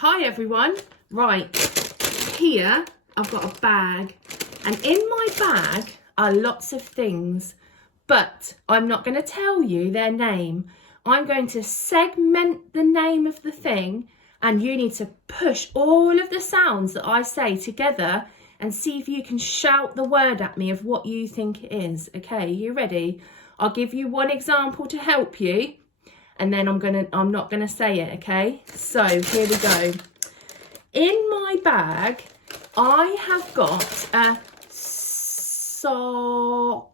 Hi everyone. Right, here I've got a bag, and in my bag are lots of things, but I'm not going to tell you their name. I'm going to segment the name of the thing, and you need to push all of the sounds that I say together and see if you can shout the word at me of what you think it is. Okay, you ready? I'll give you one example to help you, and then I'm not gonna say it, okay? So here we go. In my bag, I have got a sock.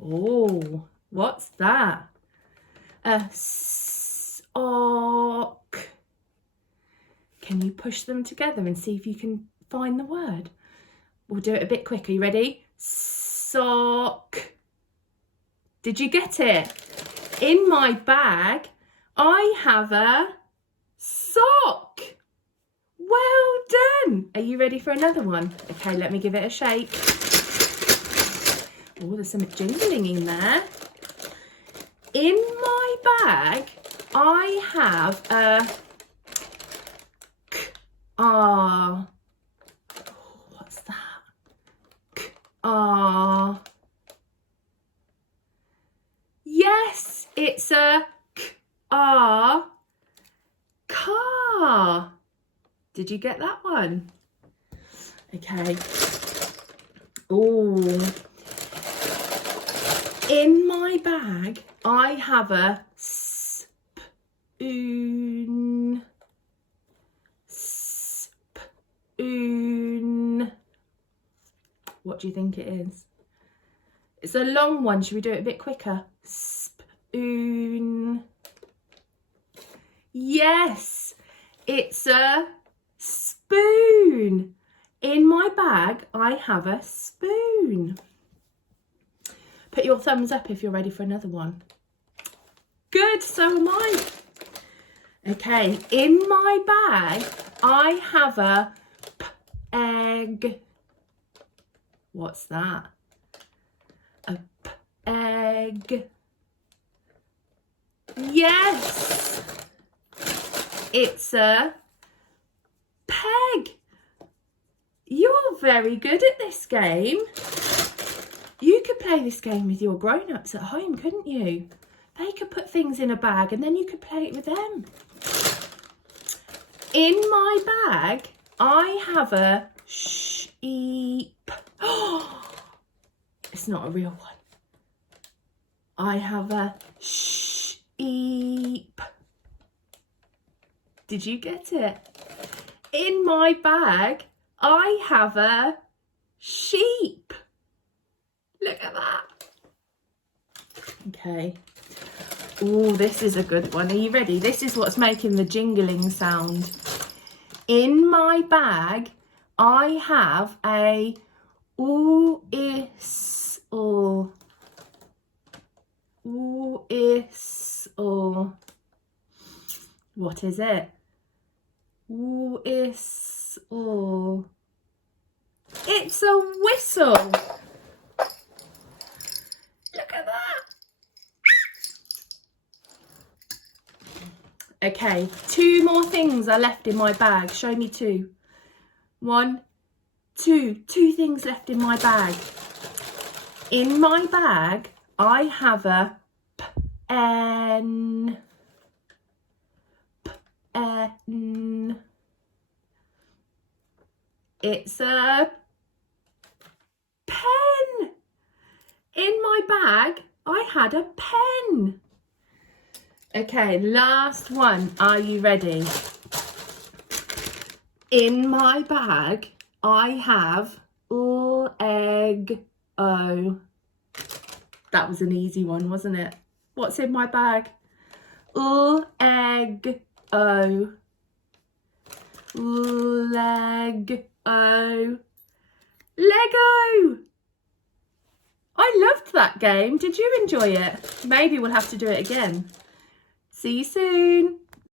Oh, what's that? A sock. Can you push them together and see if you can find the word? We'll do it a bit quicker. You ready? Sock. Did you get it? In my bag, I have a sock. Well done. Are you ready for another one? Okay, let me give it a shake. Oh, there's some jingling in there. In my bag, I have a oh, what's that? Yes, it's a car. Did you get that one? Okay. Oh. In my bag, I have a spoon. Spoon. What do you think it is? It's a long one. Should we do it a bit quicker? Spoon. Yes, it's a spoon. In my bag, I have a spoon. Put your thumbs up if you're ready for another one. Good, so am I. Okay, in my bag, I have a egg. What's that? A egg. Yes, it's a peg. You're very good at this game. You could play this game with your grown-ups at home, couldn't you? They could put things in a bag and then you could play it with them. In my bag, I have a sheep. It's not a real one. I have a sheep. Did you get it? In my bag, I have a sheep. Look at that. Okay. Oh, this is a good one. Are you ready? This is what's making the jingling sound. In my bag, I have a whistle. Whistle. What is it? Whistle. It's a whistle. Look at that. Okay, 2 more things are left in my bag. Show me 2. 1, 2. 2 things left in my bag. In my bag, I have a pen. Pen. It's a pen. In my bag, I had a pen. Okay, last one. Are you ready? In my bag, I have Lego. That was an easy one, wasn't it? What's in my bag? Lego. Lego. Lego. I loved that game. Did you enjoy it? Maybe we'll have to do it again. See you soon.